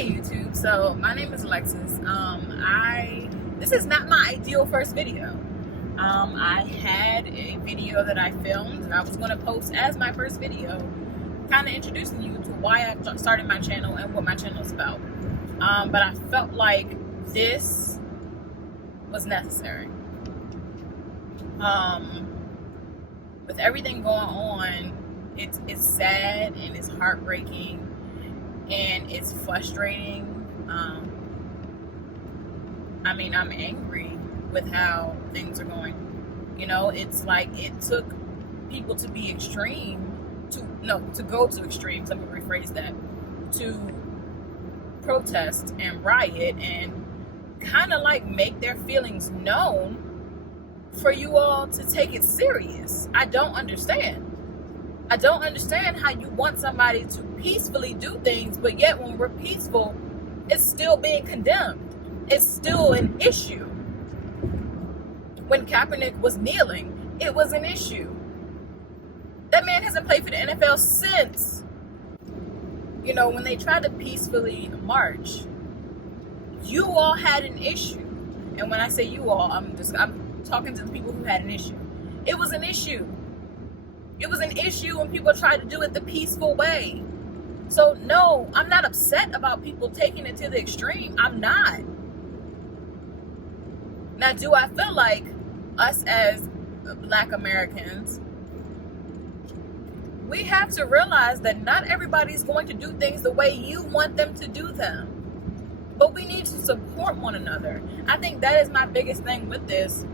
Hey YouTube, so my name is Alexis. This is not my ideal first video. I had a video that I filmed and I was going to post as my first video, kind of introducing you to why I started my channel and what my channel is about. But I felt like this was necessary. With everything going on, it's sad and it's heartbreaking. And it's frustrating. I'm angry with how things are going. You know, it's like it took people to be extreme, to go to extremes, let me rephrase that, to protest and riot and kind of like make their feelings known for you all to take it serious. I don't understand how you want somebody to peacefully do things, but yet when we're peaceful, it's still being condemned. It's still an issue. When Kaepernick was kneeling, it was an issue. That man hasn't played for the NFL since. You know, when they tried to peacefully march, you all had an issue. And when I say you all, I'm talking to the people who had an issue. It was an issue. It was an issue when people tried to do it the peaceful way. So no, I'm not upset about people taking it to the extreme. I'm not. Now, do I feel like us as Black Americans, we have to realize that not everybody's going to do things the way you want them to do them. But we need to support one another. I think that is my biggest thing with this,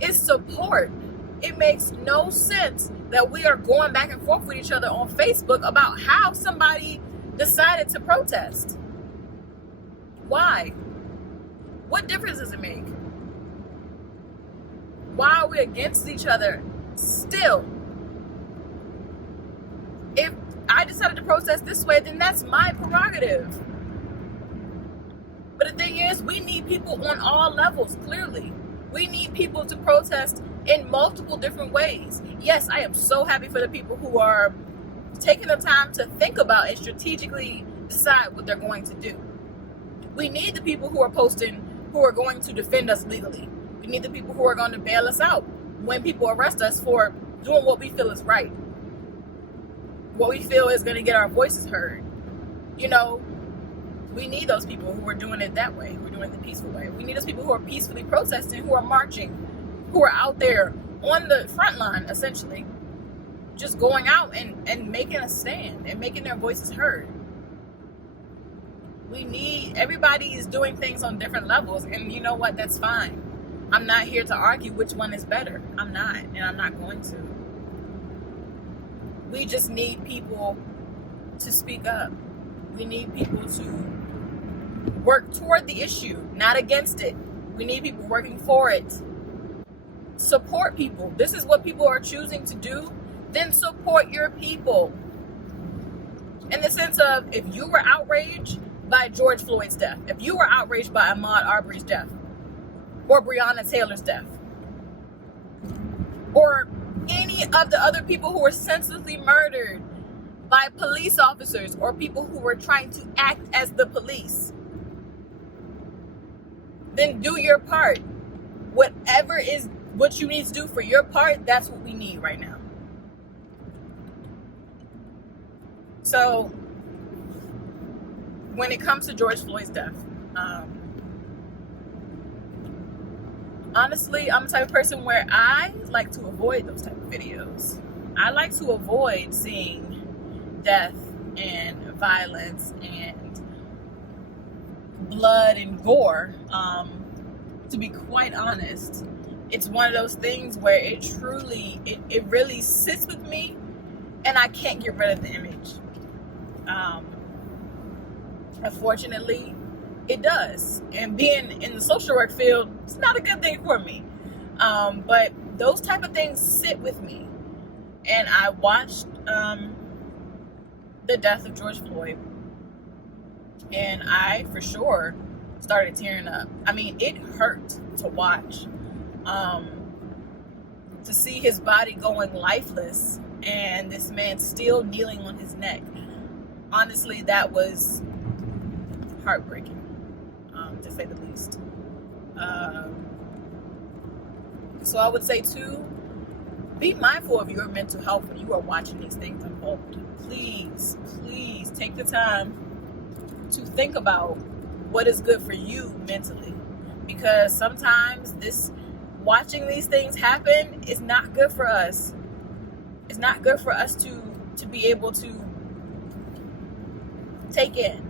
is support. It makes no sense that we are going back and forth with each other on Facebook about how somebody decided to protest. Why? What difference does it make? Why are we against each other still? If I decided to protest this way, then that's my prerogative. But the thing is, we need people on all levels, clearly. We need people to protest in multiple different ways. Yes, I am so happy for the people who are taking the time to think about and strategically decide what they're going to do. We need the people who are posting, who are going to defend us legally. We need the people who are going to bail us out when people arrest us for doing what we feel is right. What we feel is going to get our voices heard. You know, we need those people who are doing it that way, who are doing it the peaceful way. We need those people who are peacefully protesting, who are marching, who are out there on the front line, essentially, just going out and making a stand and making their voices heard. Everybody is doing things on different levels, and you know what, that's fine. I'm not here to argue which one is better. I'm not, and I'm not going to. We just need people to speak up. We need people to work toward the issue, not against it. We need people working for it. Support people. This is what people are choosing to do. Then support your people. In the sense of, if you were outraged by George Floyd's death, if you were outraged by Ahmaud Arbery's death, or Breonna Taylor's death, or any of the other people who were senselessly murdered by police officers or people who were trying to act as the police, then do your part. Whatever is what you need to do for your part, that's what we need right now. So, when it comes to George Floyd's death, honestly, I'm the type of person where I like to avoid those type of videos. I like to avoid seeing death and violence and blood and gore. To be quite honest, it's one of those things where it really sits with me, and I can't get rid of the image. Unfortunately, it does. And being in the social work field, it's not a good thing for me. But those type of things sit with me. And I watched the death of George Floyd, and I, for sure, started tearing up. I mean, it hurt to watch. To see his body going lifeless and this man still kneeling on his neck. Honestly, that was heartbreaking, to say the least. So I would say too, be mindful of your mental health when you are watching these things unfold. Please, please take the time to think about what is good for you mentally, because sometimes watching these things happen is not good for us. It's not good for us to be able to take in.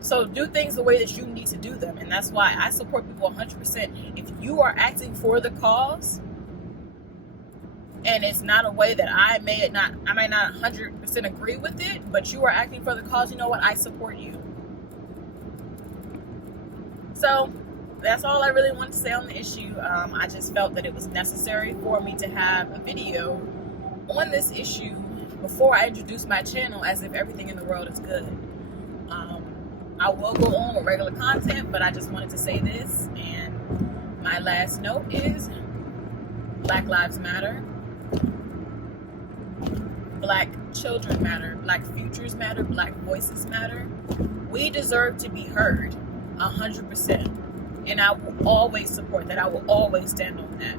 So do things the way that you need to do them, and that's why I support people 100%. If you are acting for the cause, and it's not a way that I might not 100% agree with it, but you are acting for the cause, you know what? I support you. So that's all I really wanted to say on the issue. I just felt that it was necessary for me to have a video on this issue before I introduce my channel, as if everything in the world is good. I will go on with regular content, but I just wanted to say this. And my last note is Black Lives Matter. Black children matter. Black futures matter. Black voices matter. We deserve to be heard 100%. And I will always support that. I will always stand on that.